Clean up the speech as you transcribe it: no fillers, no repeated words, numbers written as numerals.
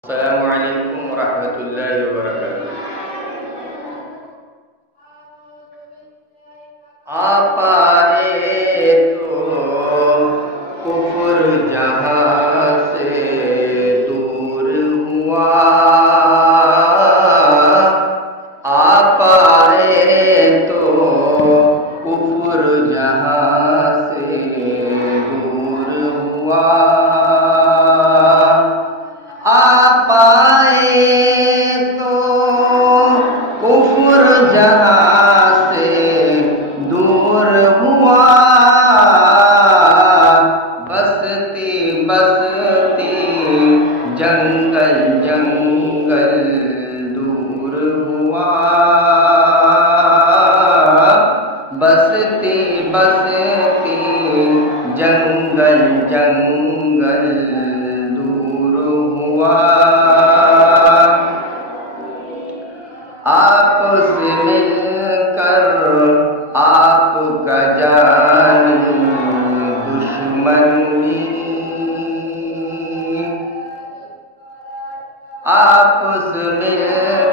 Assalamualaikum warahmatullahi wabarakatuh. apa itu कुफ्र जहां से दूर हुआ, आप आए तो कुफ्र जहां से दूर हुआ, आप आए तो कुफ्र जहां से दूर हुआ, बसती बसती जंगल जंगल दूर हुआ, बसती बसती जंगल जंगल दूर हुआ, आपसे मिलकर आपका जानी दुश्मनी, आपसे मिलकर